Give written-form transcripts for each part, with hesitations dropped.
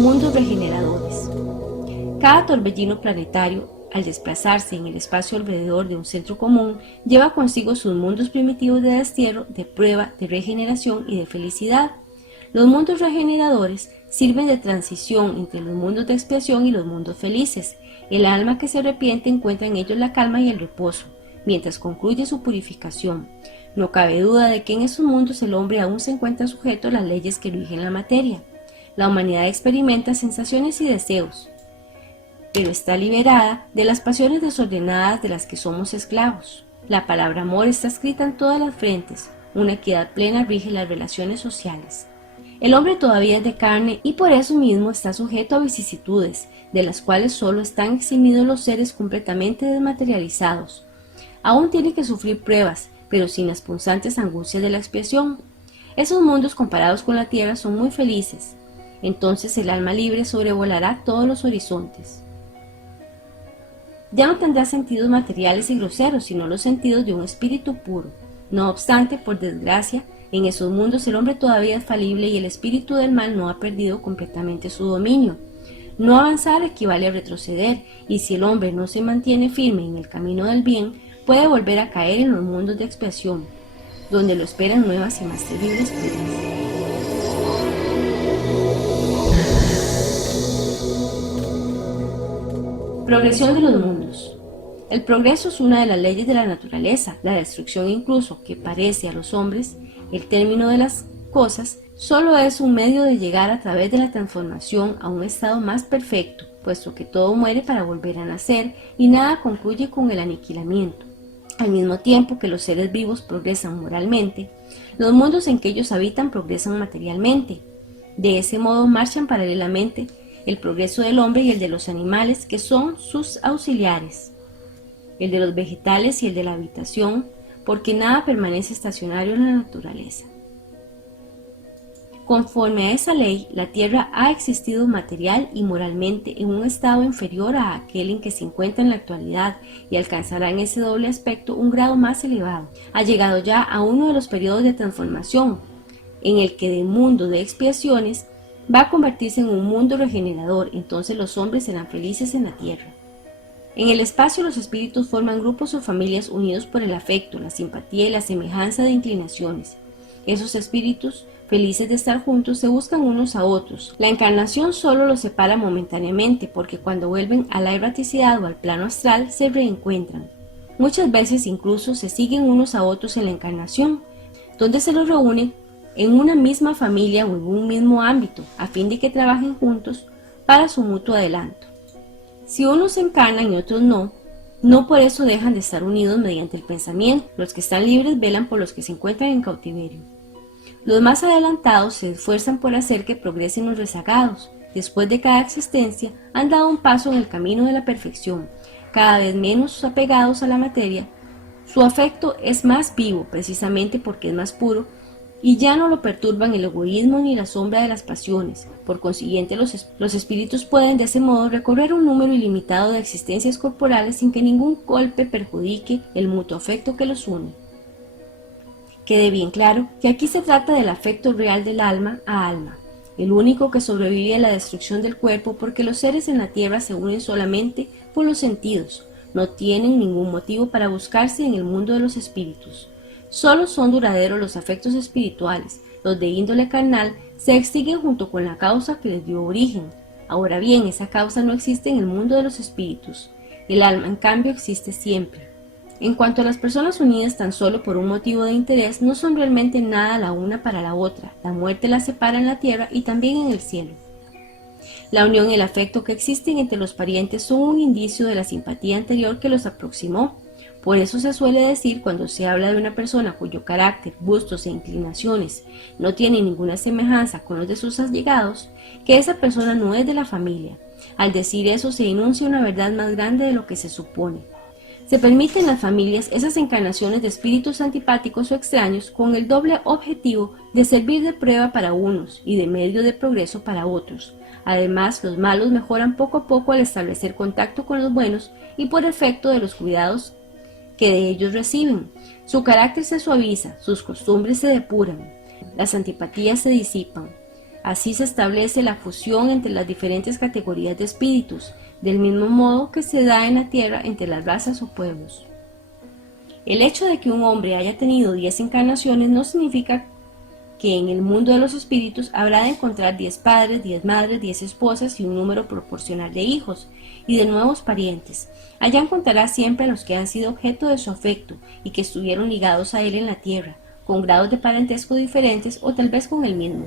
mundos regeneradores. Cada torbellino planetario, al desplazarse en el espacio alrededor de un centro común, lleva consigo sus mundos primitivos de destierro, de prueba, de regeneración y de felicidad. Los mundos regeneradores sirven de transición entre los mundos de expiación y los mundos felices. El alma que se arrepiente encuentra en ellos la calma y el reposo, mientras concluye su purificación. No cabe duda de que en esos mundos el hombre aún se encuentra sujeto a las leyes que rigen la materia. La humanidad experimenta sensaciones y deseos, pero está liberada de las pasiones desordenadas de las que somos esclavos. La palabra amor está escrita en todas las frentes. Una equidad plena rige las relaciones sociales. El hombre todavía es de carne y por eso mismo está sujeto a vicisitudes, de las cuales solo están eximidos los seres completamente desmaterializados. Aún tiene que sufrir pruebas, pero sin las punzantes angustias de la expiación. Esos mundos comparados con la tierra son muy felices. Entonces el alma libre sobrevolará todos los horizontes. Ya no tendrá sentidos materiales y groseros, sino los sentidos de un espíritu puro. No obstante, por desgracia, en esos mundos el hombre todavía es falible y el espíritu del mal no ha perdido completamente su dominio. No avanzar equivale a retroceder, y si el hombre no se mantiene firme en el camino del bien, puede volver a caer en los mundos de expiación, donde lo esperan nuevas y más terribles pruebas. Progresión de los mundos. El progreso es una de las leyes de la naturaleza. La destrucción incluso, que parece a los hombres el término de las cosas, solo es un medio de llegar a través de la transformación a un estado más perfecto, puesto que todo muere para volver a nacer y nada concluye con el aniquilamiento. Al mismo tiempo que los seres vivos progresan moralmente, los mundos en que ellos habitan progresan materialmente. De ese modo marchan paralelamente el progreso del hombre y el de los animales, que son sus auxiliares, el de los vegetales y el de la habitación, porque nada permanece estacionario en la naturaleza. Conforme a esa ley, la tierra ha existido material y moralmente en un estado inferior a aquel en que se encuentra en la actualidad y alcanzará en ese doble aspecto un grado más elevado. Ha llegado ya a uno de los periodos de transformación, en el que de mundo de expiaciones va a convertirse en un mundo regenerador. Entonces los hombres serán felices en la tierra. En el espacio los espíritus forman grupos o familias unidos por el afecto, la simpatía y la semejanza de inclinaciones. Esos espíritus, felices de estar juntos, se buscan unos a otros. La encarnación solo los separa momentáneamente, porque cuando vuelven a la erraticidad o al plano astral se reencuentran. Muchas veces incluso se siguen unos a otros en la encarnación, donde se los reúnen en una misma familia o en un mismo ámbito, a fin de que trabajen juntos para su mutuo adelanto. Si unos se encarnan y otros no, no por eso dejan de estar unidos mediante el pensamiento. Los que están libres velan por los que se encuentran en cautiverio. Los más adelantados se esfuerzan por hacer que progresen los rezagados. Después de cada existencia han dado un paso en el camino de la perfección, cada vez menos apegados a la materia. Su afecto es más vivo precisamente porque es más puro, y ya no lo perturban el egoísmo ni la sombra de las pasiones. Por consiguiente, los espíritus pueden de ese modo recorrer un número ilimitado de existencias corporales sin que ningún golpe perjudique el mutuo afecto que los une. Quede bien claro que aquí se trata del afecto real del alma a alma, el único que sobrevive a la destrucción del cuerpo, porque los seres en la tierra se unen solamente por los sentidos, no tienen ningún motivo para buscarse en el mundo de los espíritus. Solo son duraderos los afectos espirituales. Los de índole carnal se extinguen junto con la causa que les dio origen. Ahora bien, esa causa no existe en el mundo de los espíritus. El alma, en cambio, existe siempre. En cuanto a las personas unidas tan solo por un motivo de interés, no son realmente nada la una para la otra. La muerte las separa en la tierra y también en el cielo. La unión y el afecto que existen entre los parientes son un indicio de la simpatía anterior que los aproximó. Por eso se suele decir, cuando se habla de una persona cuyo carácter, gustos e inclinaciones no tienen ninguna semejanza con los de sus allegados, que esa persona no es de la familia. Al decir eso se enuncia una verdad más grande de lo que se supone. Se permiten en las familias esas encarnaciones de espíritus antipáticos o extraños con el doble objetivo de servir de prueba para unos y de medio de progreso para otros. Además, los malos mejoran poco a poco al establecer contacto con los buenos y por efecto de los cuidados que de ellos reciben. Su carácter se suaviza, sus costumbres se depuran, las antipatías se disipan. Así se establece la fusión entre las diferentes categorías de espíritus, del mismo modo que se da en la tierra entre las razas o pueblos. El hecho de que un hombre haya tenido 10 encarnaciones no significa que en el mundo de los espíritus habrá de encontrar 10 padres, 10 madres, 10 esposas y un número proporcional de hijos y de nuevos parientes. Allá encontrará siempre a los que han sido objeto de su afecto y que estuvieron ligados a él en la tierra, con grados de parentesco diferentes o tal vez con el mismo.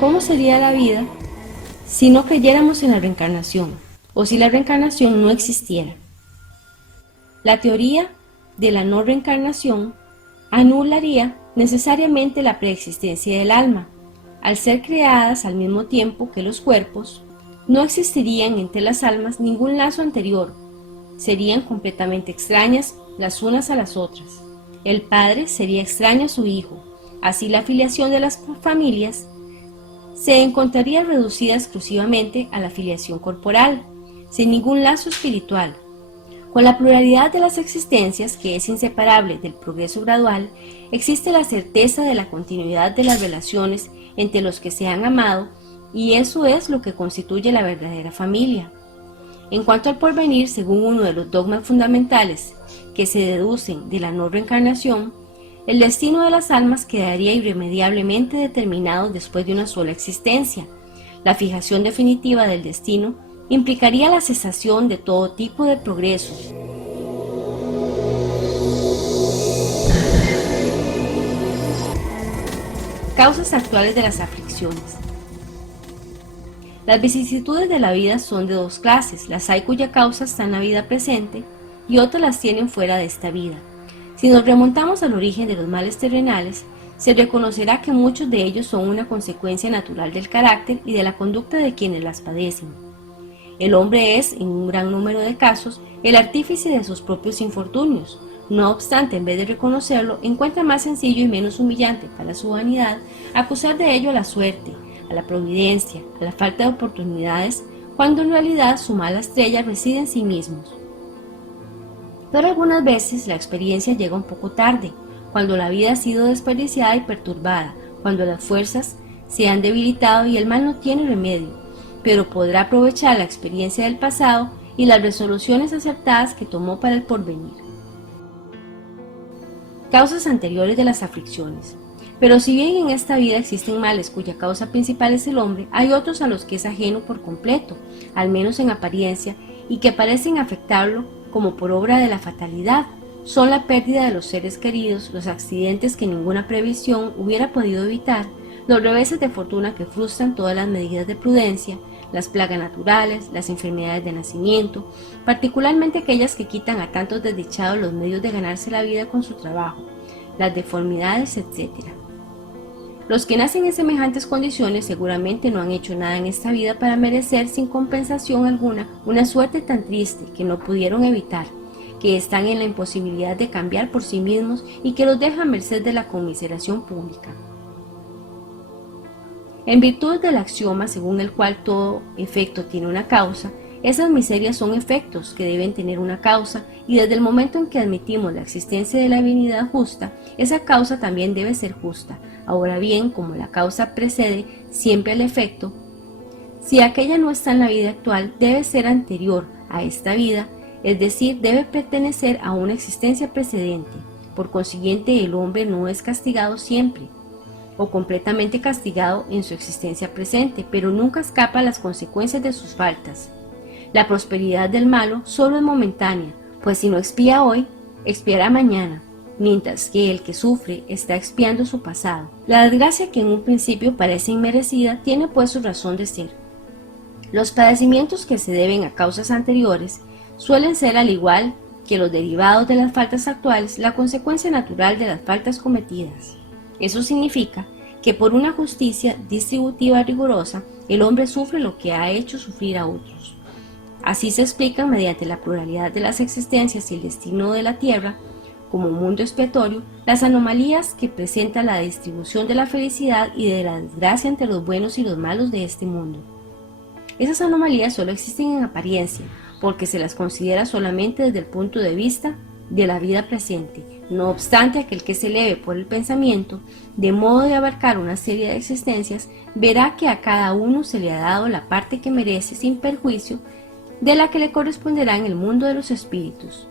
¿Cómo sería la vida si no creyéramos en la reencarnación o si la reencarnación no existiera? La teoría de la no reencarnación anularía necesariamente la preexistencia del alma. Al ser creadas al mismo tiempo que los cuerpos, no existirían entre las almas ningún lazo anterior, serían completamente extrañas las unas a las otras. El padre sería extraño a su hijo, así la filiación de las familias se encontraría reducida exclusivamente a la filiación corporal, sin ningún lazo espiritual. Con la pluralidad de las existencias, que es inseparable del progreso gradual, existe la certeza de la continuidad de las relaciones entre los que se han amado, y eso es lo que constituye la verdadera familia. En cuanto al porvenir, según uno de los dogmas fundamentales que se deducen de la no reencarnación, el destino de las almas quedaría irremediablemente determinado después de una sola existencia. La fijación definitiva del destino implicaría la cesación de todo tipo de progreso. Causas actuales de las aflicciones. Las vicisitudes de la vida son de dos clases: las hay cuya causa está en la vida presente y otras las tienen fuera de esta vida. Si nos remontamos al origen de los males terrenales, se reconocerá que muchos de ellos son una consecuencia natural del carácter y de la conducta de quienes las padecen. El hombre es, en un gran número de casos, el artífice de sus propios infortunios. No obstante, en vez de reconocerlo, encuentra más sencillo y menos humillante para su vanidad acusar de ello a la suerte, a la providencia, a la falta de oportunidades, cuando en realidad su mala estrella reside en sí mismos. Pero algunas veces la experiencia llega un poco tarde, cuando la vida ha sido desperdiciada y perturbada, cuando las fuerzas se han debilitado y el mal no tiene remedio, pero podrá aprovechar la experiencia del pasado y las resoluciones acertadas que tomó para el porvenir. Causas anteriores de las aflicciones. Pero si bien en esta vida existen males cuya causa principal es el hombre, hay otros a los que es ajeno por completo, al menos en apariencia, y que parecen afectarlo como por obra de la fatalidad. Son la pérdida de los seres queridos, los accidentes que ninguna previsión hubiera podido evitar, los reveses de fortuna que frustran todas las medidas de prudencia, las plagas naturales, las enfermedades de nacimiento, particularmente aquellas que quitan a tantos desdichados los medios de ganarse la vida con su trabajo, las deformidades, etc. Los que nacen en semejantes condiciones seguramente no han hecho nada en esta vida para merecer sin compensación alguna una suerte tan triste que no pudieron evitar, que están en la imposibilidad de cambiar por sí mismos y que los deja a merced de la conmiseración pública. En virtud del axioma según el cual todo efecto tiene una causa, esas miserias son efectos que deben tener una causa, y desde el momento en que admitimos la existencia de la divinidad justa, esa causa también debe ser justa. Ahora bien, como la causa precede siempre al efecto, si aquella no está en la vida actual, debe ser anterior a esta vida, es decir, debe pertenecer a una existencia precedente. Por consiguiente, el hombre no es castigado siempre, o completamente castigado en su existencia presente, pero nunca escapa a las consecuencias de sus faltas. La prosperidad del malo solo es momentánea, pues si no expía hoy, expiará mañana, mientras que el que sufre está expiando su pasado. La desgracia, que en un principio parece inmerecida, tiene pues su razón de ser. Los padecimientos que se deben a causas anteriores suelen ser, al igual que los derivados de las faltas actuales, la consecuencia natural de las faltas cometidas. Eso significa que por una justicia distributiva rigurosa, el hombre sufre lo que ha hecho sufrir a otros. Así se explican, mediante la pluralidad de las existencias y el destino de la tierra, como mundo expiatorio, las anomalías que presenta la distribución de la felicidad y de la desgracia entre los buenos y los malos de este mundo. Esas anomalías solo existen en apariencia, porque se las considera solamente desde el punto de vista de la vida presente. No obstante, aquel que se eleve por el pensamiento, de modo de abarcar una serie de existencias, verá que a cada uno se le ha dado la parte que merece sin perjuicio de la que le corresponderá en el mundo de los espíritus.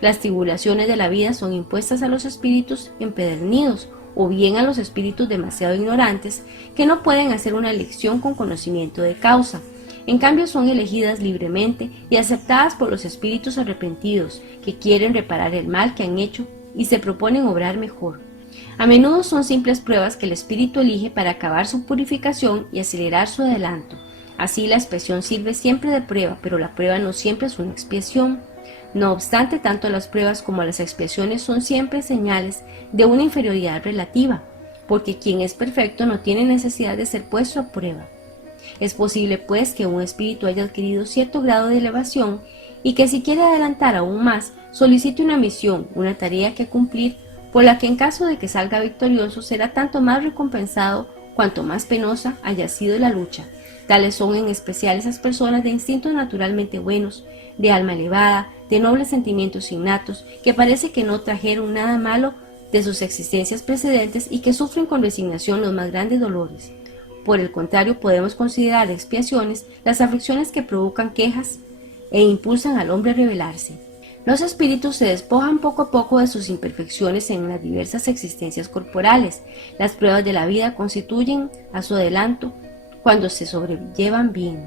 Las tribulaciones de la vida son impuestas a los espíritus empedernidos o bien a los espíritus demasiado ignorantes que no pueden hacer una elección con conocimiento de causa. En cambio son elegidas libremente y aceptadas por los espíritus arrepentidos que quieren reparar el mal que han hecho y se proponen obrar mejor. A menudo son simples pruebas que el espíritu elige para acabar su purificación y acelerar su adelanto. Así la expiación sirve siempre de prueba, pero la prueba no siempre es una expiación. No obstante, tanto las pruebas como las expiaciones son siempre señales de una inferioridad relativa, porque quien es perfecto no tiene necesidad de ser puesto a prueba. Es posible, pues, que un espíritu haya adquirido cierto grado de elevación y que si quiere adelantar aún más, solicite una misión, una tarea que cumplir, por la que en caso de que salga victorioso será tanto más recompensado cuanto más penosa haya sido la lucha. Tales son en especial esas personas de instintos naturalmente buenos, de alma elevada, de nobles sentimientos innatos, que parece que no trajeron nada malo de sus existencias precedentes y que sufren con resignación los más grandes dolores. Por el contrario, podemos considerar expiaciones las aflicciones que provocan quejas e impulsan al hombre a rebelarse. Los espíritus se despojan poco a poco de sus imperfecciones en las diversas existencias corporales. Las pruebas de la vida constituyen a su adelanto cuando se sobrellevan bien.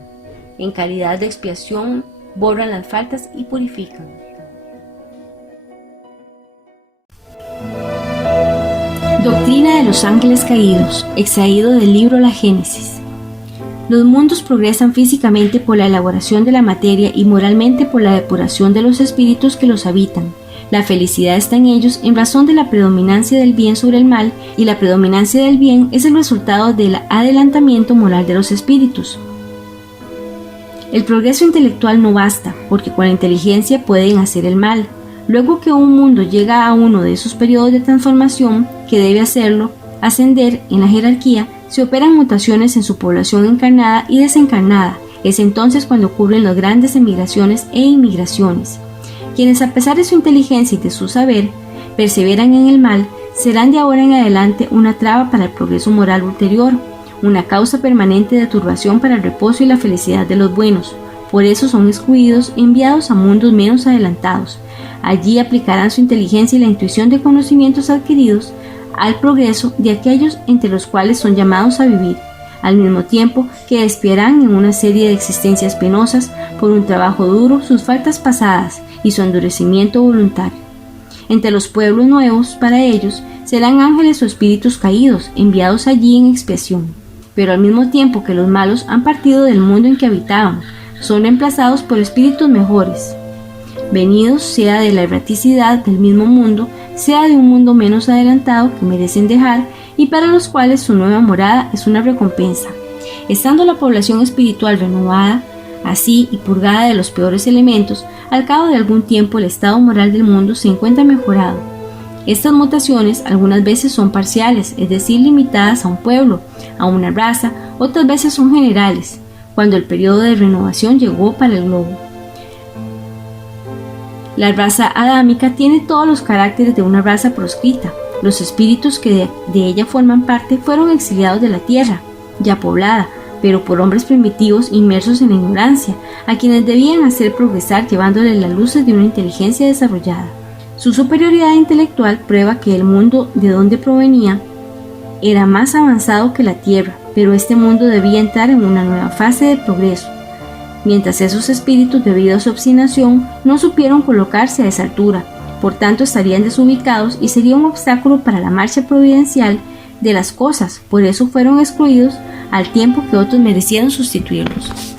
En calidad de expiación, borran las faltas y purifican. Doctrina de los ángeles caídos, extraído del libro La Génesis. Los mundos progresan físicamente por la elaboración de la materia y moralmente por la depuración de los espíritus que los habitan. La felicidad está en ellos en razón de la predominancia del bien sobre el mal, y la predominancia del bien es el resultado del adelantamiento moral de los espíritus. El progreso intelectual no basta, porque con la inteligencia pueden hacer el mal. Luego que un mundo llega a uno de esos periodos de transformación, que debe hacerlo ascender en la jerarquía, se operan mutaciones en su población encarnada y desencarnada. Es entonces cuando ocurren las grandes emigraciones e inmigraciones. Quienes, a pesar de su inteligencia y de su saber, perseveran en el mal, serán de ahora en adelante una traba para el progreso moral ulterior, una causa permanente de turbación para el reposo y la felicidad de los buenos. Por eso son excluidos, enviados a mundos menos adelantados. Allí aplicarán su inteligencia y la intuición de conocimientos adquiridos al progreso de aquellos entre los cuales son llamados a vivir, al mismo tiempo que expiarán en una serie de existencias penosas por un trabajo duro sus faltas pasadas y su endurecimiento voluntario. Entre los pueblos nuevos, para ellos, serán ángeles o espíritus caídos, enviados allí en expiación, pero al mismo tiempo que los malos han partido del mundo en que habitaban, son reemplazados por espíritus mejores, venidos sea de la erraticidad del mismo mundo, sea de un mundo menos adelantado que merecen dejar y para los cuales su nueva morada es una recompensa. Estando la población espiritual renovada, así y purgada de los peores elementos, al cabo de algún tiempo el estado moral del mundo se encuentra mejorado. Estas mutaciones algunas veces son parciales, es decir, limitadas a un pueblo, a una raza, otras veces son generales, cuando el periodo de renovación llegó para el globo. La raza adámica tiene todos los caracteres de una raza proscrita. Los espíritus que de ella forman parte fueron exiliados de la tierra, ya poblada, pero por hombres primitivos inmersos en la ignorancia, a quienes debían hacer progresar llevándoles las luces de una inteligencia desarrollada. Su superioridad intelectual prueba que el mundo de donde provenía era más avanzado que la tierra, pero este mundo debía entrar en una nueva fase de progreso. Mientras esos espíritus, debido a su obstinación, no supieron colocarse a esa altura, por tanto estarían desubicados y sería un obstáculo para la marcha providencial de las cosas, por eso fueron excluidos al tiempo que otros merecieron sustituirlos.